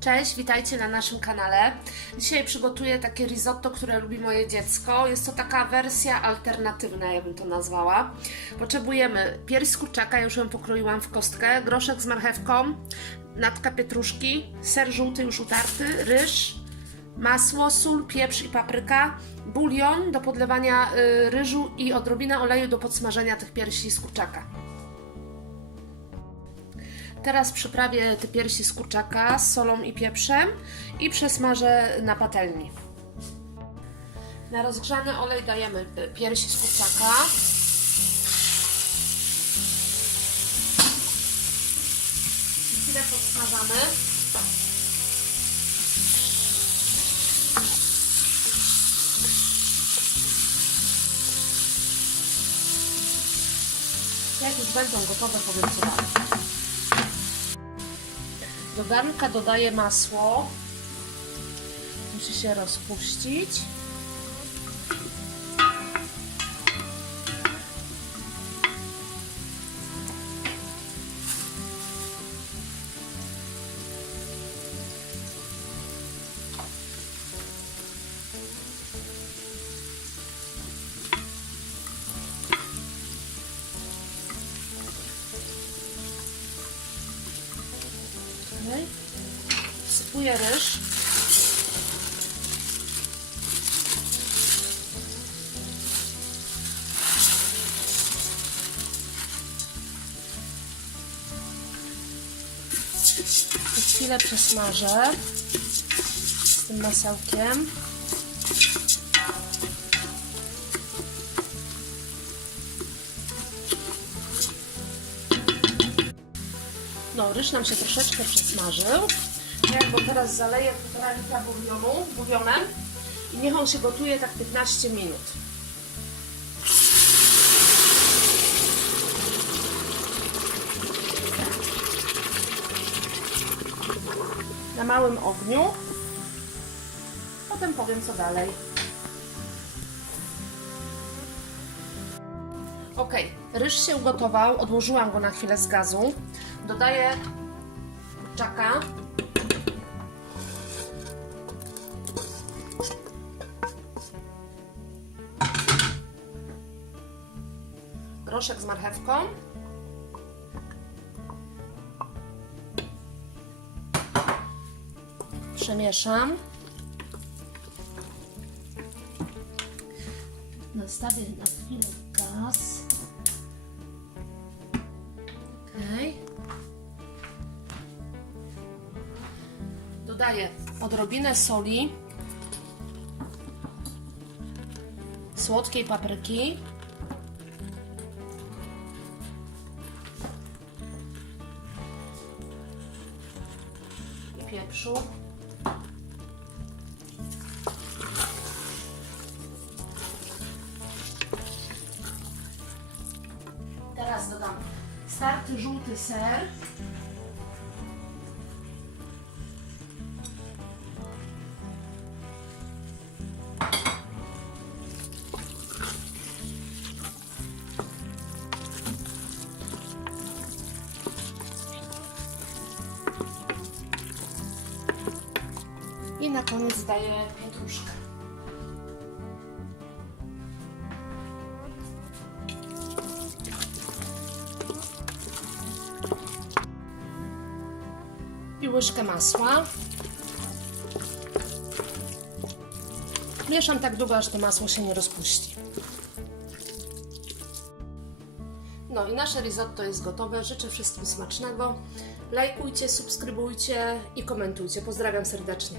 Cześć, witajcie na naszym kanale. Dzisiaj przygotuję takie risotto, które lubi moje dziecko. Jest to taka wersja alternatywna, ja bym to nazwała. Potrzebujemy pierś z kurczaka, już ją pokroiłam w kostkę, groszek z marchewką, natka pietruszki, ser żółty już utarty, ryż, masło, sól, pieprz i papryka, bulion do podlewania y, ryżu i odrobinę oleju do podsmażenia tych piersi z kurczaka. Teraz przyprawię te piersi z kurczaka z solą i pieprzem i przesmażę na patelni. Na rozgrzany olej dajemy piersi z kurczaka. Chwilę podsmażamy. Jak już będą gotowe, powiem co dalej. Do garnka dodaję masło. Musi się rozpuścić. Okej. Wsypuję ryż. I chwilę przesmażę z tym masełkiem. No, ryż nam się troszeczkę przesmażył. Ja go teraz zaleję 1,5 litra bulionu, bulionem i niech on się gotuje tak 15 minut. Na małym ogniu. Potem powiem co dalej. Ok, ryż się ugotował, odłożyłam go na chwilę z gazu. Dodaję kurczaka. Groszek z marchewką. Przemieszam. Nastawię na chwilę gaz. Dodaję odrobinę soli, słodkiej papryki, pieprzu. Teraz dodam starty żółty ser. I na koniec daję pietruszkę. I łyżkę masła. Mieszam tak długo, aż to masło się nie rozpuści. No i nasze risotto jest gotowe. Życzę wszystkim smacznego. Lajkujcie, subskrybujcie i komentujcie. Pozdrawiam serdecznie.